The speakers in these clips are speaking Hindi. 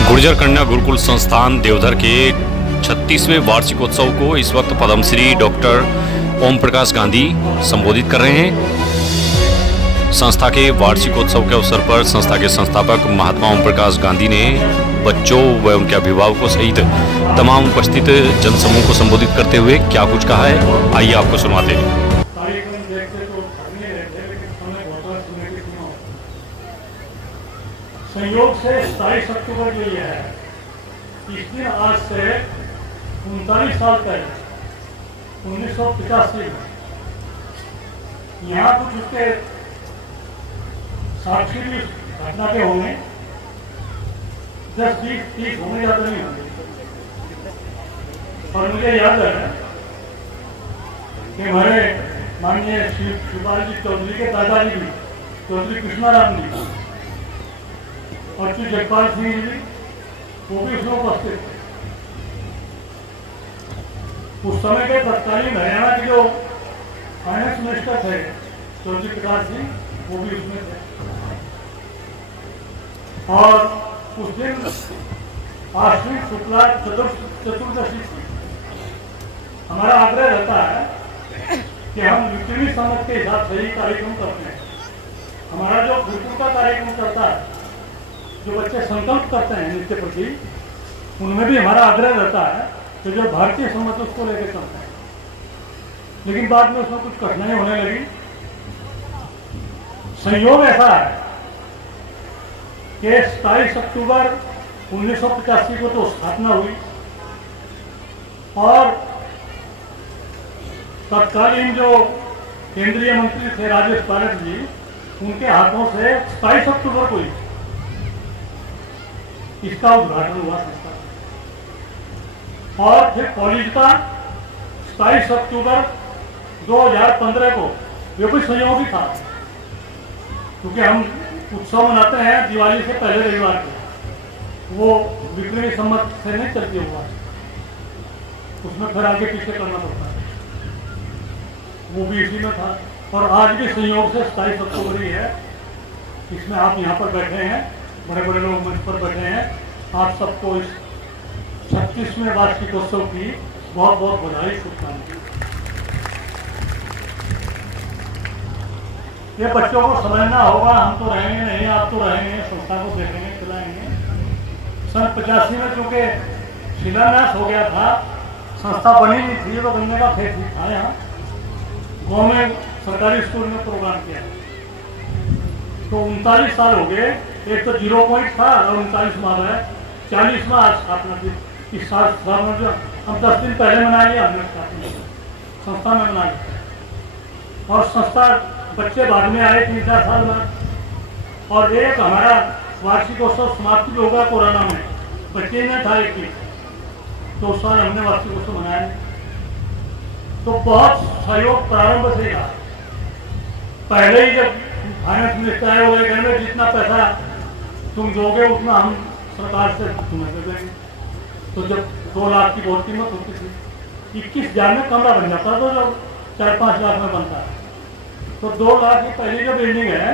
गुर्जर कन्या गुरुकुल संस्थान देवधर के 36वें वार्षिकोत्सव को इस वक्त पद्मश्री डॉक्टर ओम प्रकाश गांधी संबोधित कर रहे हैं। संस्था के वार्षिकोत्सव के अवसर पर संस्था के संस्थापक महात्मा ओम प्रकाश गांधी ने बच्चों व उनके अभिभावकों सहित तमाम उपस्थित जनसमूह को संबोधित करते हुए क्या कुछ कहा है, आइए आपको सुनाते हैं। संयोग से 27 अक्टूबर जो ये है, इस दिन आज से 39 साल पहले 1985 में यहाँ कुछ उसके साक्षी भी घटना के होंगे, 10, 20, 30 होने ज्यादा नहीं होंगे। और मुझे याद है कि हमारे माननीय शिवपाल जी चौधरी के दादाजी भी, चौधरी कृष्णाराम जी और श्री जगपाल सिंह जी, वो भी उसमें उपस्थित थे। उस समय के तत्कालीन हरियाणा के जो फाइनेंस मिनिस्टर थे चौधरी प्रकाश सिंह, वो भी उसमें थे। और उस दिन आश्विन शुक्ला चतुर्दशी थी। हमारा आग्रह रहता है कि हम विक्रमी संवत के हिसाब से ही कार्यक्रम करते हैं। हमारा जो गुरुकुल का कार्यक्रम चलता है, जो बच्चे संकल्प करते हैं नृत्य प्रति, उनमें भी हमारा आग्रह रहता है कि जो भारतीय संमत उसको लेकर चलते हैं। लेकिन बाद में उसमें कुछ कठिनाई होने लगी। संयोग ऐसा है कि 27 अक्टूबर 1985 को तो स्थापना हुई और तत्कालीन जो केंद्रीय मंत्री थे राजेश पायलट जी, उनके हाथों से 27 अक्टूबर को ही इसका उद्घाटन हुआ संस्था। और फिर कॉलेज का 27 अक्टूबर 2015 को, ये कोई संयोग ही था, क्योंकि हम उत्सव मनाते हैं दिवाली से पहले रविवार को, वो विक्रमी संवत से नहीं चलती हुआ, उसमें फिर आगे पीछे करना पड़ता है, वो भी इसी में था। और आज भी संयोग से 27 अक्टूबर ही है। इसमें आप यहाँ पर बैठे हैं, बड़े बड़े लोग मंच पर बैठे हैं। आप सबको इस 36वें वार्षिकोत्सव की बहुत बहुत बधाई, शुभकामनाएं। ये बच्चों को समझना होगा, हम तो रहेंगे नहीं, आप तो रहेंगे, संस्था को देखेंगे, खिलाएंगे। सन 85 में चूंकि शिलान्यास हो गया था, संस्था बनी नहीं थी, तो बनने का फेस था। यहाँ गाँव में सरकारी स्कूल में प्रोग्राम किया, तो 39 साल हो गए। एक तो 0 पॉइंट था और 39 माह है, 40वां स्थापना थी। इस साल जो हम 10 दिन पहले मना लिया, हमने स्थापना संस्था में मना लिया। और संस्था बच्चे बाद में आए 3-4 साल बाद। और एक हमारा वार्षिकोत्सव समाप्ति भी होगा कोरोना में, बच्चे में था 21, तो उस साल हमने वार्षिकोत्सव मनाया। तो बहुत सहयोग प्रारंभ से रहा। पहले ही जब फाइनेंस मिनिस्टर आए, वो कहेंगे जितना पैसा तुम दोगे उतना हम सरकार से तुम्हें दे देंगे। तो जब 2 लाख की बहुत कीमत होती थी, 21,000 में कमरा बन जाता, तो जब 4-5 लाख में बनता है, तो 2 लाख की पहली जो बिल्डिंग है,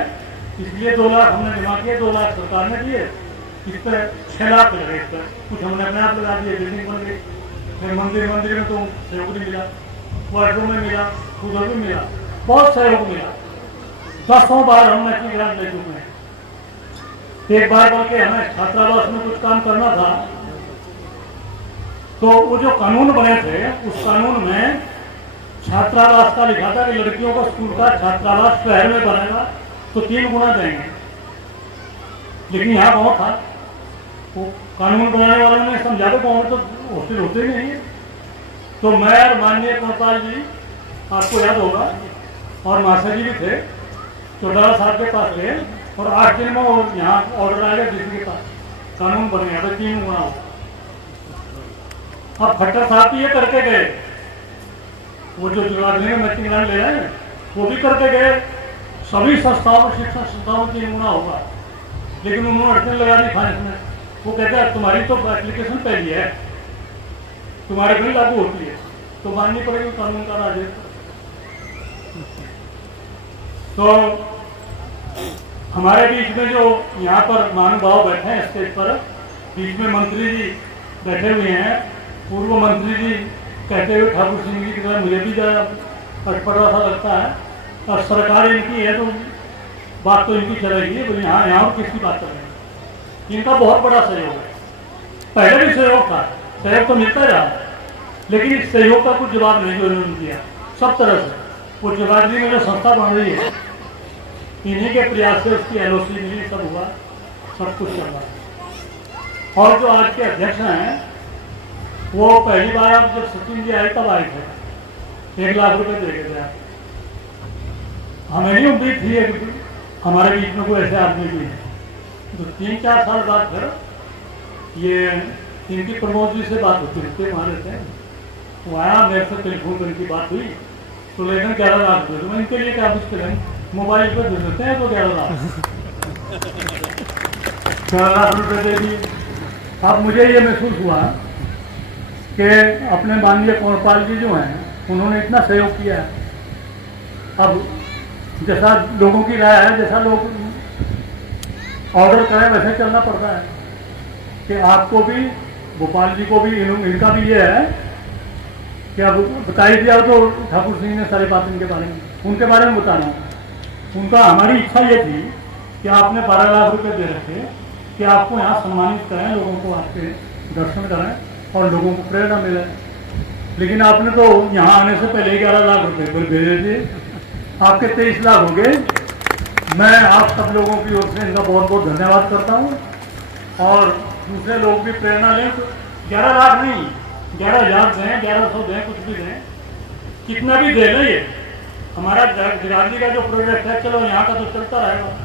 इसलिए 2 लाख हमने जमा किए, 2 लाख सरकार ने दिए, इस पर 6 लाख लगे। इस पर कुछ हमने अपने आप लगा दिए, बिल्डिंग बन गई। फिर मंदिर में तो सहयोग भी मिला, वार्डों में मिला, उधर भी मिला, बहुत सहयोग मिला। 10 बार हम नकली ग्रांट ले चुके हैं। एक बार बल्कि हमें छात्रावास में कुछ काम करना था, तो वो जो कानून बने थे, उस कानून में छात्रावास का लिखा था कि लड़कियों का स्कूल का छात्रावास शहर में बनेगा तो 3 गुना देंगे। लेकिन यहाँ गाँव था, वो कानून बनाने वालों ने समझा दो गाँव में तो हॉस्टल होते ही नहीं है। तो मैं और माननीय कोतवाल जी, आपको याद होगा, और मासा जी भी थे, चौटाला साहब के पास थे, और 8 दिन में वो यहाँ ऑर्डर आएगा जिसके पास कानून बन गया था 3 गुना हो। अब खट्टर साहब भी ये करके गए, वो जो आदमी में मैट्रिक ग्रांट ले रहे हैं, वो भी करके गए, सभी संस्थाओं में, शिक्षण संस्थाओं में 3 गुना होगा। लेकिन उन्होंने अड़चन लगा दी फाइनेंस में। वो कहते हैं तुम्हारी तो एप्लीकेशन पहली है, तुम्हारे बिल लागू होती है, तो माननी पड़ेगी कानून का राज। तो हमारे बीच में जो यहाँ पर महानुभाव बैठे हैं स्टेज पर, बीच में मंत्री जी बैठे हुए हैं, पूर्व मंत्री जी कहते हुए ठाकुर सिंह जी की तरह मुझे भी ज़्यादा पटपटा सा लगता है, और सरकार इनकी है तो बात तो इनकी चलेगी, तो यहाँ और किसकी बात चलेगी। इनका बहुत बड़ा सहयोग है, पहले भी सहयोग था, सहयोग तो मिलता रहा, लेकिन इस सहयोग का कुछ जवाब नहीं जो इन्होंने दिया सब तरह से। वो जगाधरी में जो संस्था बन रही है, इन्हीं के प्रयास से उसकी LOC मिली, सब हुआ, सब कुछ चल रहा है। और जो आज के अध्यक्ष हैं, वो पहली बार आप जब सचिन जी आए तब आए थे, 1 लाख रुपए दे गए थे आप। हमें नहीं उम्मीद थी कि हमारे बीच में कोई ऐसे आदमी भी है। तो 3-4 साल बाद फिर ये इनकी प्रमोद जी से बात होती रहती है, वहाँ रहते हैं, वो आया मेरे से टेलीफोन पर इनकी बात हुई, तो लेकिन 11 लाख रुपये, तो इनके लिए क्या मुश्किल है, मोबाइल पर दे देते हैं तो 11 लाख रुपये दे दिए। अब मुझे ये महसूस हुआ कि अपने माननीय कंवरपाल जी जो हैं, उन्होंने इतना सहयोग किया है। अब जैसा लोगों की राय है, जैसा लोग ऑर्डर करें वैसे चलना पड़ता है कि आपको भी, गोपाल जी को भी, इनका भी ये है कि अब बता ही दिया तो ठाकुर सिंह ने सारी बात इनके बारे में, उनके बारे में बता रहा हूँ। उनका, हमारी इच्छा ये थी कि आपने 12 लाख रुपए दे रखे कि आपको यहाँ सम्मानित करें, लोगों को आपके दर्शन करें और लोगों को प्रेरणा मिले, लेकिन आपने तो यहाँ आने से पहले 11 लाख रुपए बिल भेजे थे, आपके 23 लाख हो गए। मैं आप सब लोगों की ओर से इनका बहुत बहुत धन्यवाद करता हूँ, और दूसरे लोग भी प्रेरणा लें। 11 लाख नहीं, 11,000 दें, 1100 दें, कुछ भी दें, कितना भी दे लें। ये हमारा जगाधरी का जो प्रोजेक्ट है, चलो यहाँ का तो चलता रहेगा,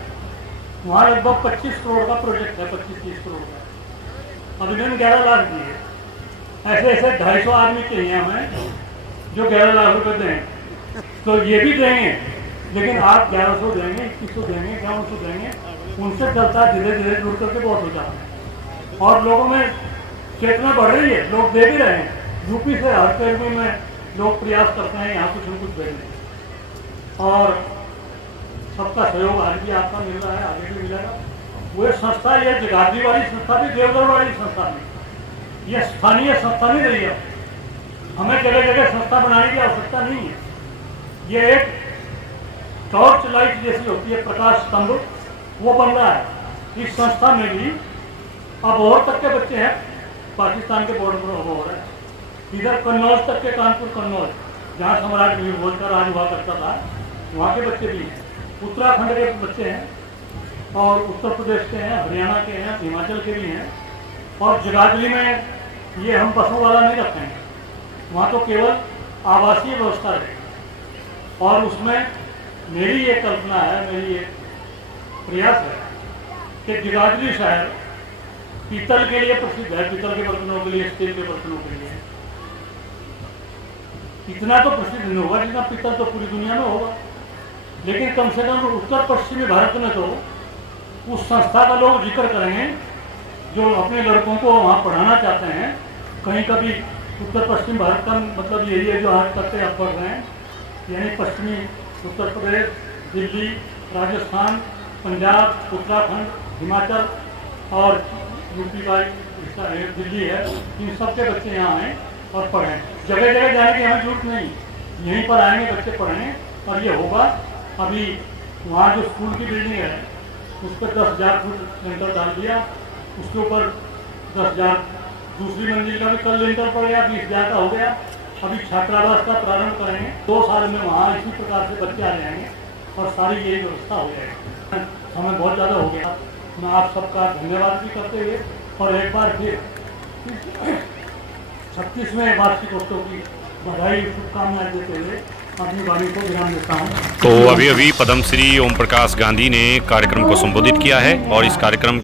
वहाँ लगभग 25 करोड़ का प्रोजेक्ट है, 25-30 करोड़ का। अब इन्होंने 11 लाख दिए, ऐसे ऐसे 250 आदमी चाहिए हमें जो 11 लाख रुपए दें, तो ये भी देंगे, लेकिन आप 1100 देंगे, 2100 देंगे, 1100 देंगे, उनसे चलता धीरे धीरे जुड़ करके बहुत हो जाता है, और लोगों में चेतना बढ़ रही है, लोग दे भी रहे हैं। यूपी से हर कहीं में लोग प्रयास करते हैं यहाँ कुछ न कुछ देने, और सबका सहयोग आज भी आपका मिल रहा है, आगे भी मिलेगा। वो संस्था, ये जगाधरी वाली संस्था भी देवगढ़ वाली संस्था नहीं, ये स्थानीय संस्था नहीं रही है। हमें जगह जगह संस्था बनाने की आवश्यकता नहीं है। ये एक टॉर्च लाइट जैसी होती है, प्रकाश स्तंभ, वो बन रहा है। इस संस्था में भी अब और तक के बच्चे हैं, पाकिस्तान के बॉर्डर पर अब हो रहा है, इधर कन्नौज तक के, कानपुर कन्नौज, जहाँ सम्राट भोज का राज हुआ करता था, वहाँ के बच्चे भी हैं, उत्तराखंड के बच्चे हैं, और उत्तर प्रदेश के हैं, हरियाणा के हैं, हिमाचल के भी हैं। और जगाधरी में ये हम बसों वाला नहीं रखेंगे, वहाँ तो केवल आवासीय व्यवस्था है, और उसमें मेरी ये कल्पना है, मेरी ये प्रयास है कि जगाधरी शहर पीतल के लिए प्रसिद्ध है, पीतल के बर्तनों के लिए, स्टील के बर्तनों के लिए। इतना तो प्रसिद्ध नहीं होगा जितना पीतल तो पूरी दुनिया में होगा, लेकिन कम से कम उत्तर पश्चिमी भारत में तो उस संस्था का लोग जिक्र करेंगे जो अपने लड़कों को वहाँ पढ़ाना चाहते हैं। कहीं कभी उत्तर पश्चिम भारत का मतलब यही है जो आज तक आप पढ़ रहे हैं, यानी पश्चिमी उत्तर प्रदेश, दिल्ली, राजस्थान, पंजाब, उत्तराखंड, हिमाचल और यूपी का हिस्सा है, दिल्ली है, इन सब के बच्चे यहाँ आएँ और पढ़ें। जगह जगह जाने की हमें जरूरत नहीं, यहीं पर आएंगे बच्चे पढ़ें, और ये होगा। अभी वहाँ जो स्कूल की बिल्डिंग है उस पर 10,000 फुट लेंटर डाल दिया, उसके ऊपर 10,000 दूसरी मंजिल का भी कल लेंटर पड़ गया, 20,000 का हो गया। अभी छात्रावास का प्रारंभ करेंगे, 2 साल में वहाँ इसी प्रकार से बच्चे आ जाएंगे और सारी यही व्यवस्था हो जाएगी। हमें बहुत ज़्यादा हो गया। मैं आप सबका धन्यवाद भी करते हुए और एक बार फिर 36वें वार्षिकोत्सव की बधाई, शुभकामनाएं देते हुए अपनी वाणी को विराम देता हूँ। तो अभी पद्मश्री ओम प्रकाश गांधी ने कार्यक्रम को संबोधित किया है, और इस कार्यक्रम